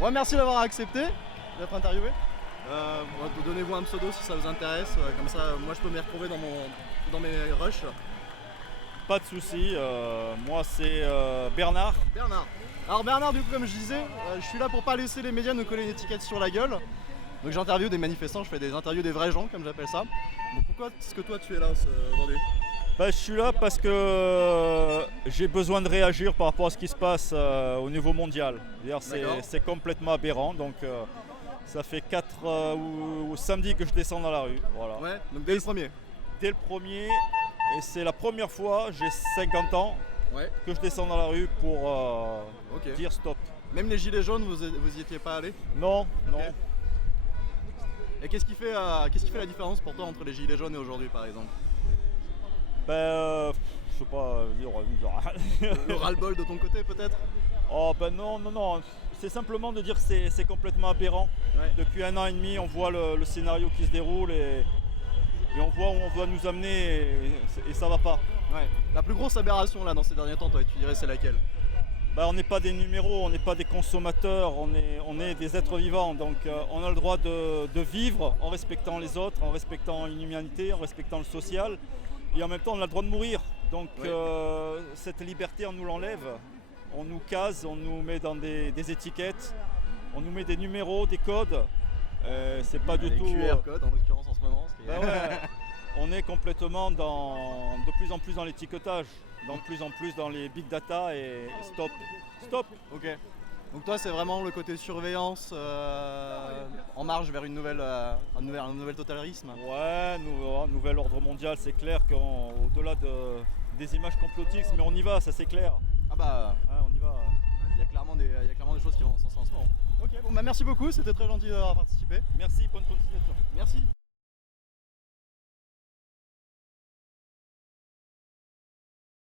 Ouais, merci d'avoir accepté d'être interviewé. Donnez-vous un pseudo si ça vous intéresse, comme ça moi je peux m'y retrouver dans mes rushs. Pas de souci, moi c'est Bernard. Bernard. Alors Bernard, du coup, comme je disais, je suis là pour pas laisser les médias nous coller une étiquette sur la gueule. Donc j'interviewe des manifestants, je fais des interviews des vrais gens, comme j'appelle ça. Donc pourquoi est-ce que toi tu es là aujourd'hui? Je suis là parce que j'ai besoin de réagir par rapport à ce qui se passe au niveau mondial. C'est complètement aberrant, donc ça fait 4 ou samedi que je descends dans la rue. Voilà. Ouais, donc dès le premier. Dès le premier, et c'est la première fois, j'ai 50 ans, que je descends dans la rue pour dire stop. Même les gilets jaunes, vous y étiez pas allé? Non, non. Et qu'est-ce qui fait la différence pour toi entre les gilets jaunes et aujourd'hui par exemple? Je sais pas dire. Le ras-le-bol de ton côté peut-être? Oh non. C'est simplement de dire que c'est complètement aberrant. Ouais. Depuis 1 an et demi, on voit le scénario qui se déroule et on voit où on doit nous amener et ça va pas. Ouais. La plus grosse aberration là dans ces derniers temps, toi, tu dirais c'est laquelle? On n'est pas des numéros, on n'est pas des consommateurs, on est des êtres vivants. Donc on a le droit de vivre en respectant les autres, en respectant une humanité, en respectant le social. Et en même temps, on a le droit de mourir. Donc cette liberté, on nous l'enlève. On nous case, on nous met dans des étiquettes, on nous met des numéros, des codes. C'est pas du tout. QR code en l'occurrence en ce moment. On est complètement de plus en plus dans l'étiquetage, de plus en plus dans les big data et stop. Stop. Ok. Donc toi c'est vraiment le côté surveillance en marche vers un nouvel totalitarisme. Ouais, nouvel ordre mondial, c'est clair qu'au-delà des images complotistes, mais on y va, ça c'est clair. Ah bah on y va. Il y a clairement des choses qui vont en ce sens en ce moment. Ok, bon bah merci beaucoup, c'était très gentil d'avoir participé. Merci, bonne continuation. Merci.